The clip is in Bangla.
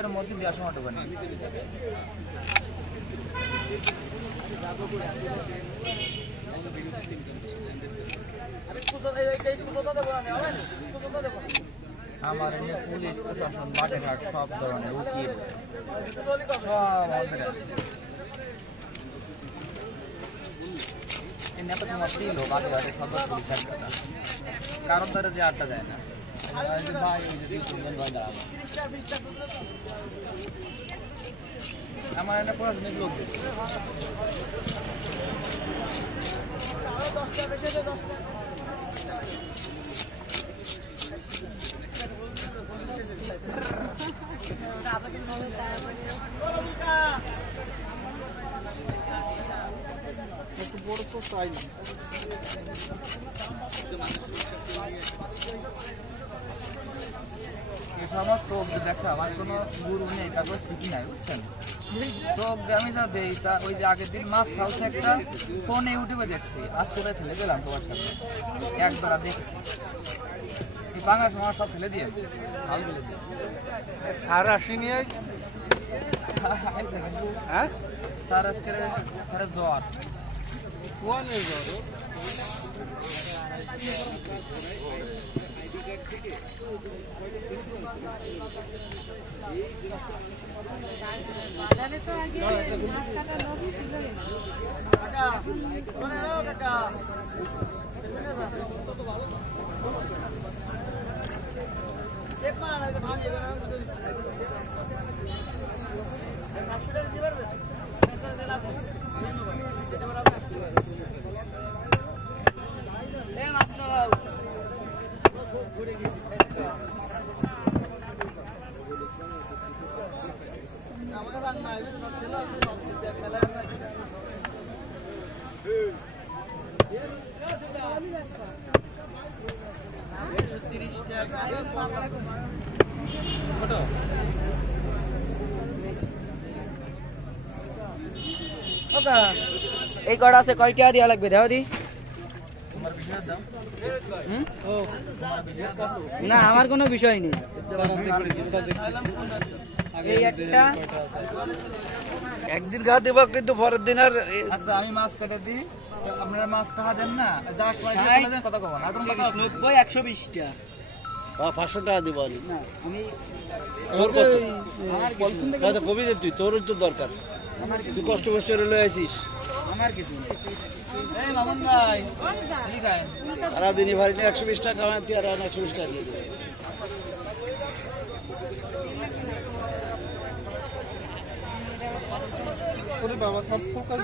এর মধ্যে দেওয়ার সময় ঢোকে না। আমার এমনি পুলিশ প্রশাসন মাঠে ঘাট সব ধরনের উকিল সব নেতা তোমার ছিল বাদে বাদে সদর পুলিশ কারণ তারা যে আড্ডা দেয় না ভাই ওই যে তিনজন ভাই দাঁড়াবো আমার একটা পড়াশোনার লোক একটু বড় তো চাই না আমার চোখ দেখো আমার কোনো গুরু নেই তারপর শিখি নাই বুঝছেন চোখ আমি যা দেই তা ওই যে আগের দিন মাছ খাওয়াছে একটা ফোনে ইউটিউবে দেখছি আজকে ফেলে গেলাম তোমার সাথে একবার দেখছি বাংলা সময় সব ফেলে দিয়ে সাল ফেলে দিয়ে সার আসেনি আজ হ্যাঁ তার আজকে সারা জ্বর কোয়ানের জ্বর বাজারে তো আগে মাছ কাটা লোক ছিল এই কটা আছে কয়টা দেওয়া লাগবে দেওয়া দি না আমার কোনো বিষয় নেই এই একটা একদিন ঘা দেব কিন্তু পরের দিন আর আচ্ছা আমি মাছ কেটে দিই আপনারা মাছ টাকা দেন না যার কথা কব না 90 120টা 500 টাকা দিব না আমি তোর কবি দে তুই তোর তো দরকার তুই কষ্ট কষ্ট লয়ে আইছিস আমার কিছু এই মামুন ভাই ঠিক আছে সারা দিনই ভারি 120 টাকা কামাইতে আর 120 টাকা দিয়ে দেবে ওরে বাবা সব ফোকাস